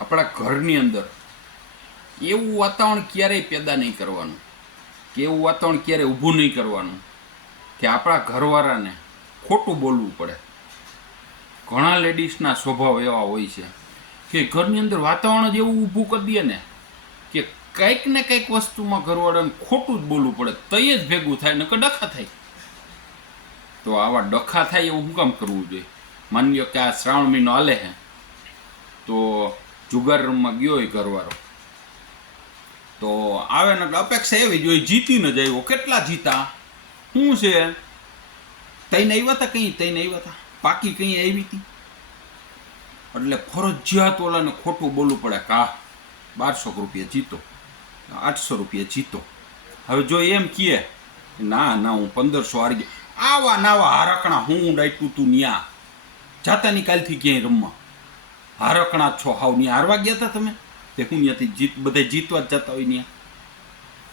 આપણા ઘરની અંદર એવું વાતાવરણ ક્યારેય પેદા નહીં કરવાનું કે એવું વાતાવરણ ક્યારેય ઊભું નહીં કરવાનું કે આપણા ઘરવાળાને ખોટું બોલવું પડે. ઘણા લેડીઝના સ્વભાવ એવા હોય છે કે ઘરની અંદર વાતાવરણ જ એવું ઊભું કરી દે ને કે કંઈક ને કંઈક વસ્તુમાં ઘરવાળાને ખોટું જ બોલવું પડે તઈ જ ભેગું થાય ને કે ડખા થાય. તો આવા ડખા થાય એવું શું કામ કરવું જોઈએ? માની લો કે આ શ્રાવણ મહિનો હાલે છે તો જુગાર રૂમમાં ગયો હોય ઘરવાળો, તો આવે ને એટલે અપેક્ષા એવી જોઈએ જીતી ન જાય. કેટલા જીતા શું છે? તઈને આવ્યા હતા કંઈ, તઈને આવ્યા હતા પાકી કંઈ આવી હતી, એટલે ફરજિયાત ઓલાને ખોટું બોલવું પડે કે આ 1200 રૂપિયા જીતો, 800 રૂપિયા જીતો. હવે જો એમ કહે ના ના હું 1500 હારી ગયો, આવા નાવા હારકણા હું ડાયટું તું ન્યા જાતાની કાલથી ક્યાંય રમવા હારકણા છો હાવ ન્યા હારવા ગયા હતા તમે તે હું ત્યાંથી બધા જીતવા જ જતા હોય ન્યા.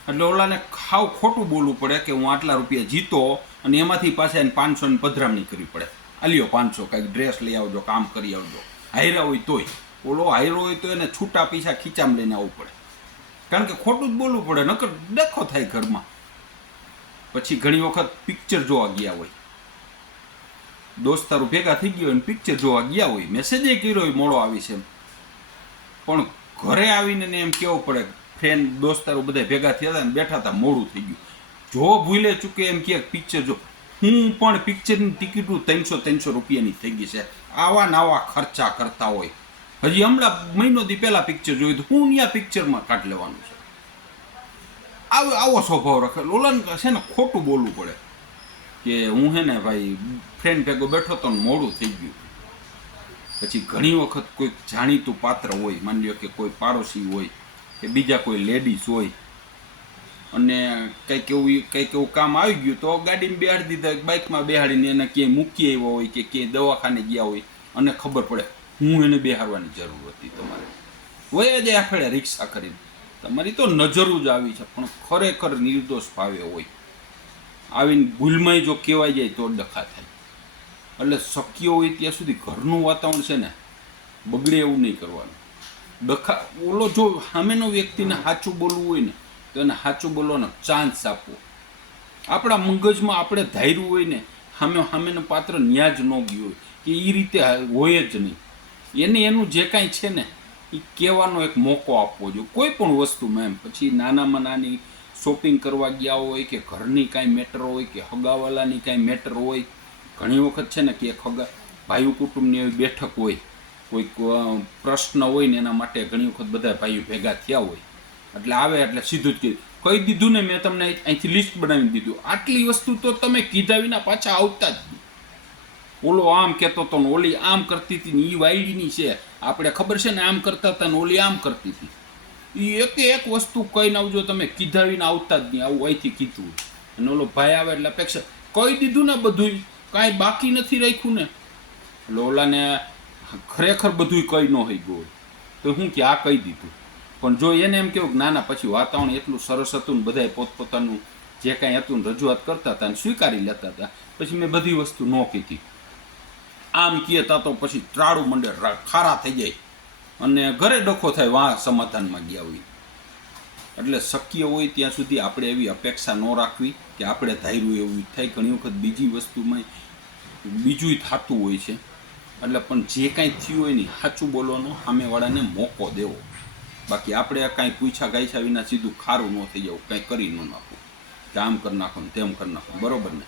એટલે ઓલાને ખાવ ખોટું બોલવું પડે કે હું આટલા રૂપિયા જીતો અને એમાંથી પાછા એને 500 ની પધરામણી કરવી પડે. આલ્યો 500 કાંઈક ડ્રેસ લઈ આવજો, કામ કરી આવજો. હાયરા હોય તોય ઓલો હાયરો હોય તો એને છૂટા પૈસા ખીચામાં લઈને આવવું પડે, કારણ કે ખોટું જ બોલવું પડે નકર ડખો થાય ઘરમાં. પછી ઘણી વખત પિક્ચર જોવા ગયા હોય, દોસ્તારો ભેગા થઈ ગયો હોય પિક્ચર જોવા ગયા હોય, મેસેજે કર્યો હોય મોડો આવી છે, પણ ઘરે આવીને એમ કહેવું પડે ફ્રેન્ડ દોસ્તારો બધા ભેગા થયા હતા ને બેઠા હતા મોડું થઈ ગયું. જો ભૂલે ચૂકે એમ કે પિક્ચર જો, હું પણ પિક્ચરની ટિકિટો 300 રૂપિયાની થઈ ગઈ છે. આવા નાવા ખર્ચા કરતા હોય. હજી હમણાં મહિનો દી પહેલા પિક્ચર જોયું તો હું ત્યાં પિક્ચરમાં કાઢ લેવાનું છે. આવો સ્વભાવ રાખે. ઓલાને છે ને ખોટું બોલવું પડે કે હું હે ને ભાઈ ફ્રેન્ડ ભેગો બેઠો તો મોડું થઈ ગયું. પછી ઘણી વખત કોઈક જાણીતું પાત્ર હોય, માની લો કે કોઈ પાડોશી હોય કે બીજા કોઈ લેડીઝ હોય અને કંઈક એવું કામ આવી ગયું તો ગાડીમાં બેહાડી દીધા, બાઇકમાં બેહાડીને એને ક્યાંય મૂકી આવ્યા હોય કે ક્યાંય દવાખાને ગયા હોય અને ખબર પડે હું એને બેહારવાની જરૂર હતી, તમારે હોય જ આખડે રિક્ષા કરીને તમારી તો નજરું જ આવી છે, પણ ખરેખર નિર્દોષ ભાવે હોય. આવીને ભૂલમાં જો કહેવાય જાય તો ડખા થાય. એટલે શક્ય હોય ત્યાં સુધી ઘરનું વાતાવરણ છે ને બગડે એવું નહીં કરવાનું. ડખા ઓલો જો સામેનો વ્યક્તિને સાચું બોલવું હોય ને તો એને સાચું બોલવાનો ચાન્સ આપવો. આપણા મગજમાં આપણે ધાર્યું હોય ને સામેનો પાત્ર ન્યા જ ન ગયો હોય કે એ રીતે હોય જ નહીં, એને એનું જે કાંઈ છે ને એ કહેવાનો એક મોકો આપવો જોઈએ કોઈ પણ વસ્તુમાં. એમ પછી નાનામાં નાની શોપિંગ કરવા ગયા હોય કે ઘરની કાંઈ મેટર હોય કે હગાવાલાની કાંઈ મેટર હોય, ઘણી વખત છે ને કે એક ભાઈઓ કુટુંબની એવી બેઠક હોય, કોઈક પ્રશ્ન હોય ને એના માટે ઘણી વખત બધા ભાઈઓ ભેગા થયા હોય, એટલે આવે એટલે સીધું જ કહી દીધું ને મેં તમને અહીંથી લિસ્ટ બનાવી દીધું, આટલી વસ્તુ તો તમે કીધા વિના પાછા આવતા જ નહીં. ઓલો આમ કહેતો હતો ને ઓલી આમ કરતી હતી ને એ વાયડીની છે, આપણે ખબર છે ને આમ કરતા હતા ને ઓલી આમ કરતી હતી. એ એક વસ્તુ કહીને આવજો, તમે કીધા વિના આવતા જ નહીં, આવું અહીંથી કીધું. અને ઓલો ભાઈ આવે એટલે અપેક્ષા કહી દીધું ને બધું, કાંઈ બાકી નથી રાખ્યું ને. એટલે ઓલાને ખરેખર બધું કહી ન હોય ગયું તો હું કે આ કહી દીધું, પણ જો એને એમ કેવું કે ના ના પછી વાતાવરણ એટલું સરસ હતું ને બધાએ પોતપોતાનું જે કાંઈ હતું ને રજૂઆત કરતા હતા ને સ્વીકારી લેતા હતા, પછી મેં બધી વસ્તુ ન કીધી. આમ કહેતા તો પછી ત્રાળું મંડે ખારા થઈ જાય અને ઘરે ડખો થાય વાં સમાધાનમાં ગયા હોય. એટલે શક્ય હોય ત્યાં સુધી આપણે એવી અપેક્ષા ન રાખવી કે આપણે ધાર્યું એવું થાય. ઘણી વખત બીજી વસ્તુમાં બીજું થતું હોય છે. એટલે પણ જે કાંઈ થયું હોય ને સાચું બોલવાનો સામેવાળાને મોકો દેવો. બાકી આપણે કાંઈ પૂછા ગાયછા વિના સીધું ખારું ન થઈ જવું, કાંઈ કરી ન નાખવું કે આમ કરી નાખો ને તેમ કરી નાખો, બરાબર ને?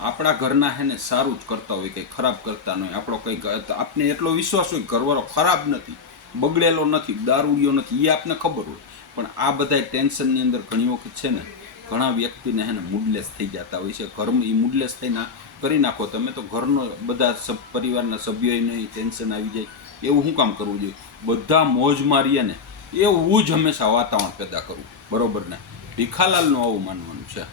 આપણા ઘરના હે ને સારું જ કરતા હોય, કંઈ ખરાબ કરતા ન હોય. આપણો કંઈ આપને એટલો વિશ્વાસ હોય ઘરવાળો ખરાબ નથી, બગડેલો નથી, દારૂડિયો નથી, એ આપને ખબર હોય. પણ આ બધા ટેન્શનની અંદર ઘણી વખત છે ને ઘણા વ્યક્તિને હે ને મૂડલેસ થઈ જતા હોય છે. ઘરમાં એ મૂડલેસ થઈને કરી નાખો તમે તો ઘરનો બધા પરિવારના સભ્યોને ટેન્શન આવી જાય. એવું શું કામ કરવું જોઈએ? બધા મોજ મારીએ ને એવું જ હંમેશા વાતાવરણ પેદા કરવું, બરાબર ને? ભીખાલાલનું આવું માનવાનું છે.